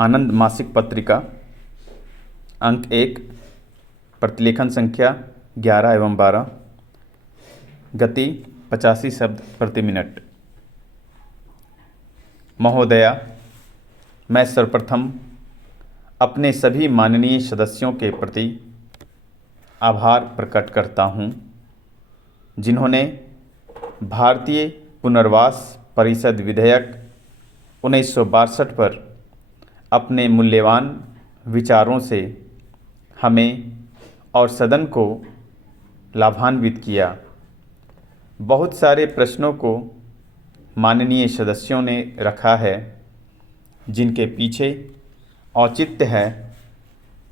आनंद मासिक पत्रिका अंक 1 प्रतिलेखन संख्या 11 एवं 12 गति 85 शब्द प्रति मिनट। महोदया, मैं सर्वप्रथम अपने सभी माननीय सदस्यों के प्रति आभार प्रकट करता हूँ, जिन्होंने भारतीय पुनर्वास परिषद विधेयक 1962 पर अपने मूल्यवान विचारों से हमें और सदन को लाभान्वित किया। बहुत सारे प्रश्नों को माननीय सदस्यों ने रखा है, जिनके पीछे औचित्य है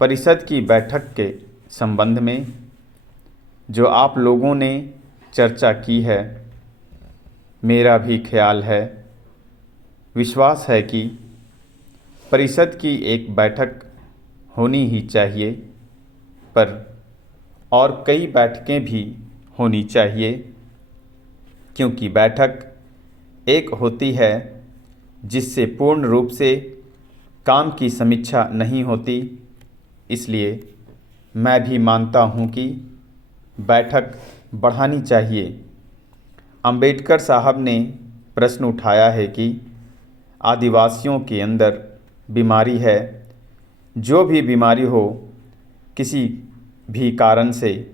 परिषद की बैठक के संबंध में जो आप लोगों ने चर्चा की है। मेरा भी ख्याल है, विश्वास है कि परिषद की एक बैठक होनी ही चाहिए, पर और कई बैठकें भी होनी चाहिए, क्योंकि बैठक एक होती है जिससे पूर्ण रूप से काम की समीक्षा नहीं होती। इसलिए मैं भी मानता हूँ कि बैठक बढ़ानी चाहिए। अंबेडकर साहब ने प्रश्न उठाया है कि आदिवासियों के अंदर बीमारी है। जो भी बीमारी हो, किसी भी कारण से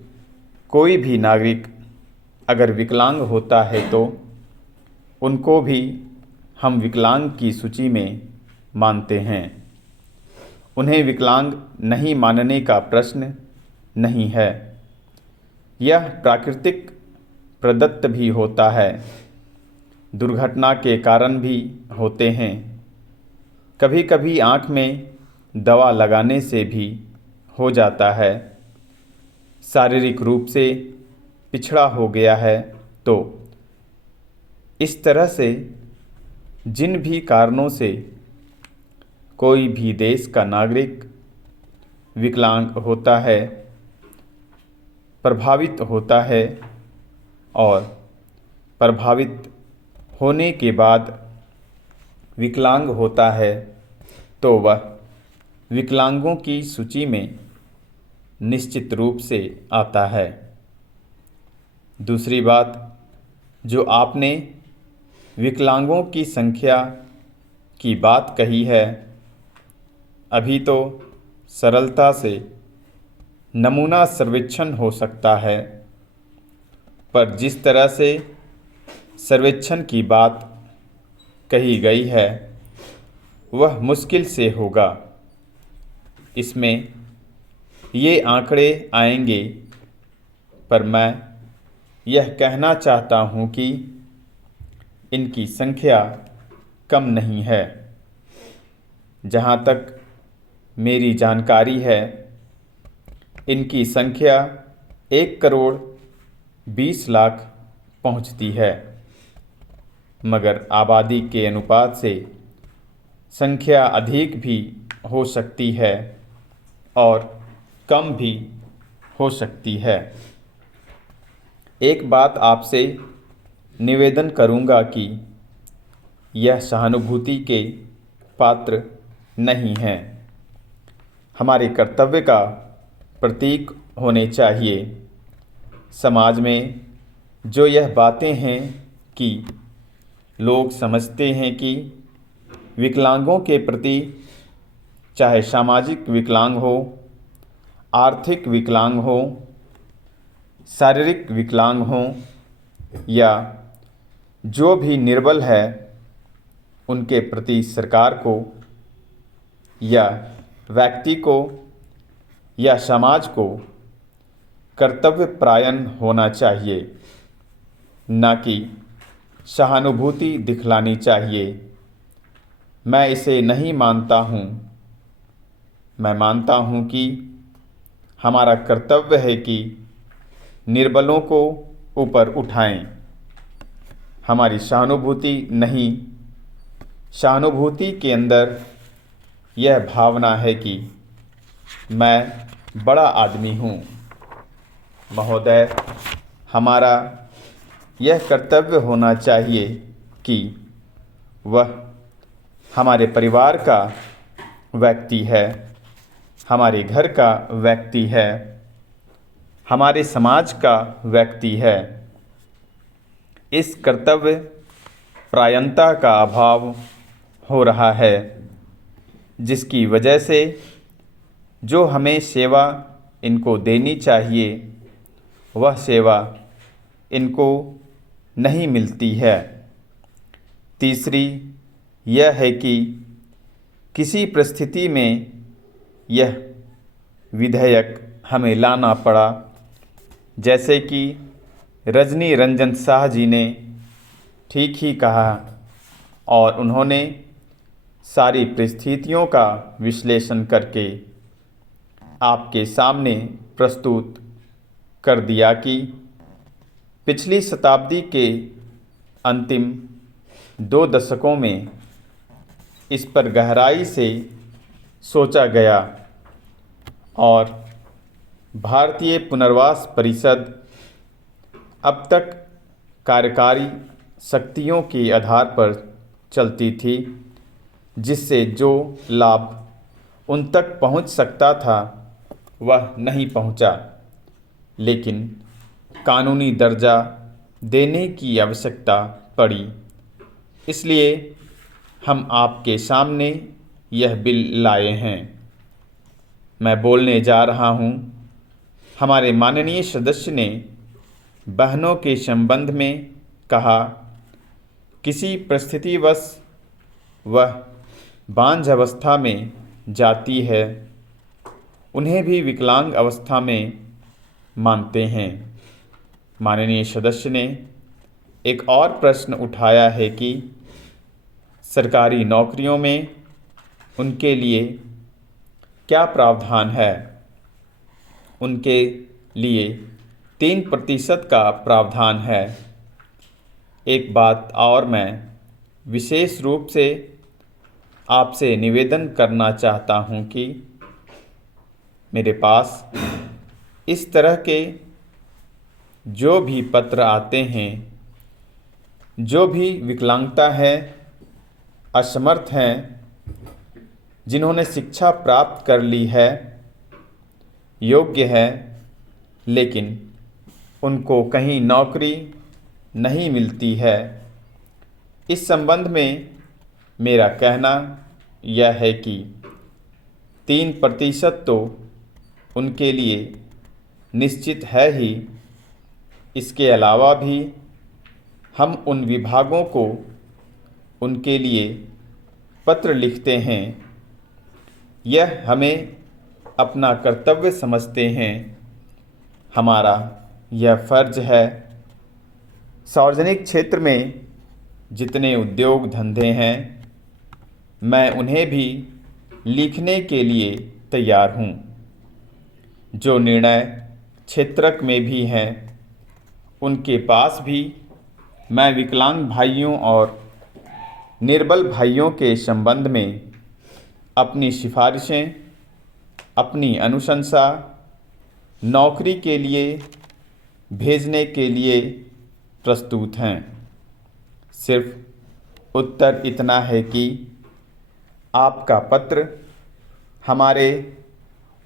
कोई भी नागरिक अगर विकलांग होता है तो उनको भी हम विकलांग की सूची में मानते हैं। उन्हें विकलांग नहीं मानने का प्रश्न नहीं है। यह प्राकृतिक प्रदत्त भी होता है, दुर्घटना के कारण भी होते हैं। कभी कभी आँख में दवा लगाने से भी हो जाता है। शारीरिक रूप से पिछड़ा हो गया है तो इस तरह से जिन भी कारणों से कोई भी देश का नागरिक विकलांग होता है, प्रभावित होता है और प्रभावित होने के बाद विकलांग होता है, तो वह विकलांगों की सूची में निश्चित रूप से आता है। दूसरी बात, जो आपने विकलांगों की संख्या की बात कही है, अभी तो सरलता से नमूना सर्वेक्षण हो सकता है, पर जिस तरह से सर्वेक्षण की बात कही गई है वह मुश्किल से होगा। इसमें ये आंकड़े आएंगे, पर मैं यह कहना चाहता हूँ कि इनकी संख्या कम नहीं है। जहाँ तक मेरी जानकारी है, इनकी संख्या 1,20,00,000 पहुँचती है, मगर आबादी के अनुपात से संख्या अधिक भी हो सकती है और कम भी हो सकती है। एक बात आपसे निवेदन करूंगा कि यह सहानुभूति के पात्र नहीं है, हमारे कर्तव्य का प्रतीक होने चाहिए। समाज में जो यह बातें हैं कि लोग समझते हैं कि विकलांगों के प्रति, चाहे सामाजिक विकलांग हो, आर्थिक विकलांग हो, शारीरिक विकलांग हो या जो भी निर्बल है, उनके प्रति सरकार को या व्यक्ति को या समाज को कर्तव्यपरायण होना चाहिए, न कि सहानुभूति दिखलानी चाहिए। मैं इसे नहीं मानता हूँ। मैं मानता हूँ कि हमारा कर्तव्य है कि निर्बलों को ऊपर उठाएं। हमारी सहानुभूति नहीं, सहानुभूति के अंदर यह भावना है कि मैं बड़ा आदमी हूँ। महोदय, हमारा यह कर्तव्य होना चाहिए कि वह हमारे परिवार का व्यक्ति है, हमारे घर का व्यक्ति है, हमारे समाज का व्यक्ति है। इस कर्तव्य परायणता का अभाव हो रहा है, जिसकी वजह से जो हमें सेवा इनको देनी चाहिए वह सेवा इनको नहीं मिलती है। तीसरी यह है कि किसी परिस्थिति में यह विधेयक हमें लाना पड़ा, जैसे कि रजनी रंजन शाह जी ने ठीक ही कहा और उन्होंने सारी परिस्थितियों का विश्लेषण करके आपके सामने प्रस्तुत कर दिया कि पिछली शताब्दी के अंतिम 2 दशकों में इस पर गहराई से सोचा गया और भारतीय पुनर्वास परिषद अब तक कार्यकारी शक्तियों के आधार पर चलती थी, जिससे जो लाभ उन तक पहुंच सकता था वह नहीं पहुंचा, लेकिन कानूनी दर्जा देने की आवश्यकता पड़ी। इसलिए हम आपके सामने यह बिल लाए हैं। मैं बोलने जा रहा हूं। हमारे माननीय सदस्य ने बहनों के संबंध में कहा, किसी परिस्थितिवश वह बांझ अवस्था में जाती है, उन्हें भी विकलांग अवस्था में मानते हैं। माननीय सदस्य ने एक और प्रश्न उठाया है कि सरकारी नौकरियों में उनके लिए क्या प्रावधान है। उनके लिए 3% का प्रावधान है। एक बात और मैं विशेष रूप से आपसे निवेदन करना चाहता हूं कि मेरे पास इस तरह के जो भी पत्र आते हैं, जो भी विकलांगता है, असमर्थ हैं, जिन्होंने शिक्षा प्राप्त कर ली है, योग्य है, लेकिन उनको कहीं नौकरी नहीं मिलती है, इस संबंध में मेरा कहना यह है कि 3% तो उनके लिए निश्चित है ही। इसके अलावा भी हम उन विभागों को उनके लिए पत्र लिखते हैं। यह हमें अपना कर्तव्य समझते हैं। हमारा यह फर्ज है। सार्वजनिक क्षेत्र में जितने उद्योग धंधे हैं, मैं उन्हें भी लिखने के लिए तैयार हूँ। जो निर्णय क्षेत्रक में भी हैं, उनके पास भी मैं विकलांग भाइयों और निर्बल भाइयों के संबंध में अपनी सिफारिशें, अपनी अनुशंसा नौकरी के लिए भेजने के लिए प्रस्तुत हैं। सिर्फ उत्तर इतना है कि आपका पत्र हमारे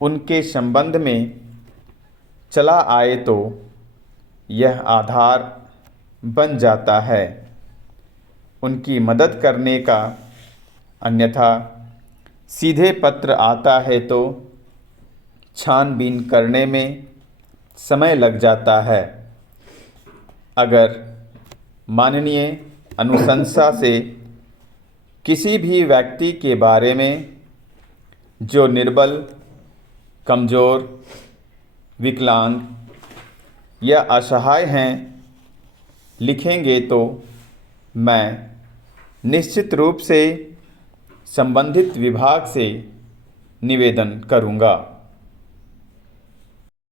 उनके संबंध में चला आए तो यह आधार बन जाता है उनकी मदद करने का। अन्यथा सीधे पत्र आता है तो छानबीन करने में समय लग जाता है। अगर माननीय अनुशंसा से किसी भी व्यक्ति के बारे में जो निर्बल, कमज़ोर, विकलांग या असहाय हैं लिखेंगे तो मैं निश्चित रूप से संबंधित विभाग से निवेदन करूंगा।